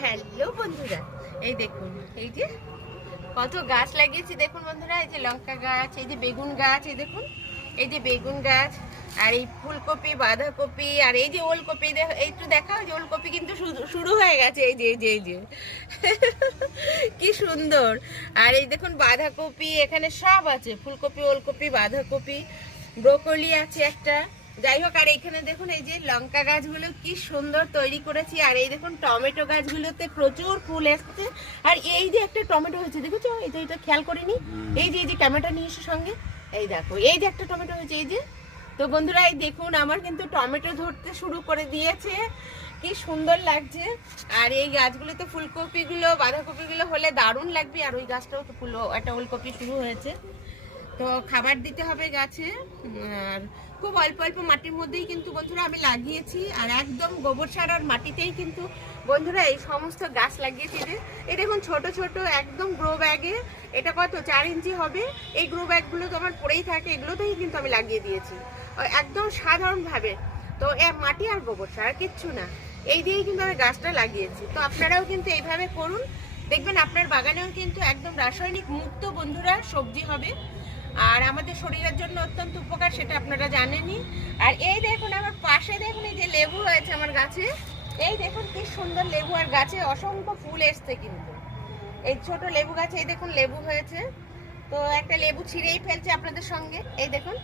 Hello বন্ধুরা। এই দেখুন, এই যে কত গাছ লাগিয়েছি দেখুন বন্ধুরা, এই যে লঙ্কা গাছ, এই যে বেগুন গাছ, এই দেখুন, এই যে বেগুন গাছ, আর এই ফুলকপি, বাঁধাকপি, আর এই যে ওলকপি একটু দেখাও যে ওলকপি কিন্তু শুরু হয়ে গেছে, এই যে এই যে এই যে। কি সুন্দর। আর এই দেখুন বাঁধাকপি, এখানে সব আছে, ফুলকপি, ওলকপি, বাঁধাকপি, ব্রোকলি আছে একটা। যাই হোক আর এখানে দেখুন এই যে লঙ্কা গাছগুলো কি সুন্দর তৈরি করেছি আর এই দেখুন টমেটো গাছগুলোতে প্রচুর ফুল এসছে। আর এই যে একটা টমেটো হয়েছে দেখেছ? এই যে এটা খেয়াল করিনি? এই যে এই যে ক্যামেরাটা নিয়ে এসে সঙ্গে। এই দেখো এই যে একটা টমেটো হয়েছে এই যে। তো বন্ধুরা এই দেখুন আমার কিন্তু টমেটো ধরতে শুরু করে দিয়েছে। কি সুন্দর লাগছে। আর এই গাছগুলোতে ফুলকপিগুলো বাঁধাকপিগুলো হলে দারুণ লাগবে। আর ওই গাছটাও তো ফুল একটা ওলকপি শুরু হয়েছে। তো খাবার দিতে হবে গাছে, আর খুব অল্প অল্প মাটির মধ্যেই কিন্তু বন্ধুরা আমি লাগিয়েছি, আর একদম গোবর সার আর মাটিতেই কিন্তু বন্ধুরা এই সমস্ত গাছ লাগিয়েছি যে, এই দেখুন ছোট ছোট একদম গ্রো ব্যাগে এটা কত চার ইঞ্চি হবে, এই গ্রো ব্যাগগুলো তো আমার পড়েই থাকে, এগুলোতেই কিন্তু আমি লাগিয়ে দিয়েছি একদম সাধারণভাবে। তো এ মাটি আর গোবর সার কিচ্ছু না, এই দিয়েই কিন্তু আমি গাছটা লাগিয়েছি। তো আপনারাও কিন্তু এইভাবে করুন, দেখবেন আপনার বাগানেও কিন্তু একদম রাসায়নিক মুক্ত বন্ধুরা সবজি হবে আর আমাদের শরীরের জন্য অত্যন্ত উপকার, সেটা আপনারা জানেনই। আর এই দেখুন, আমার পাশে দেখুন এই যে লেবু হয়েছে আমার গাছে। এই দেখুন কি সুন্দর লেবু আর গাছে অসংখ্য ফুল এসছে কিন্তু। এই ছোট লেবু গাছে, এই দেখুন লেবু হয়েছে। তো একটা লেবু ছিঁড়েই ফেলছে আপনাদের সঙ্গে। এই দেখুন,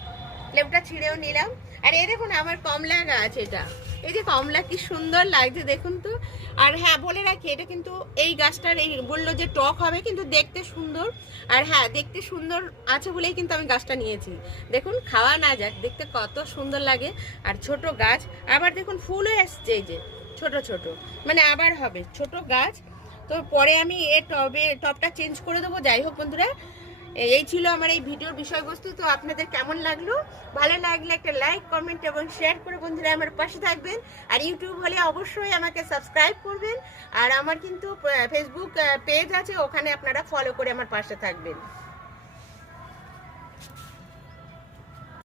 লেবুটা ছিঁড়েও নিলাম। আর এই দেখুন, আমার কমলা গাছ এটা। এই যে কমলা কি সুন্দর লাগছে, দেখুন তো। আর হ্যাঁ বলে রাখি, এটা কিন্তু এই গাছটার এই বলল যে টক হবে, কিন্তু দেখতে সুন্দর। আর হ্যাঁ দেখতে সুন্দর আছে বলেই কিন্তু আমি গাছটা নিয়েছি। দেখুন, খাওয়া না যাক, দেখতে কত সুন্দর লাগে। আর ছোট গাছ, আবার দেখুন, ফুলও এসছে এই যে, ছোট ছোট। মানে আবার হবে, ছোট গাছ। তো পরে আমি এ টবে, টবটা চেঞ্জ করে দেবো। যাই হোক বন্ধুরা এই ছিল আমার এই ভিডিওর বিষয়বস্তু। তো আপনাদের কেমন লাগল? ভালো লাগলে একটা লাইক কমেন্ট এবং শেয়ার করে বন্ধুরা আমার পাশে থাকবেন। আর ইউটিউব হলে অবশ্যই আমাকে সাবস্ক্রাইব করবেন। আর আমার কিন্তু ফেসবুক পেজ আছে, ওখানে আপনারা ফলো করে আমার পাশে থাকবেন।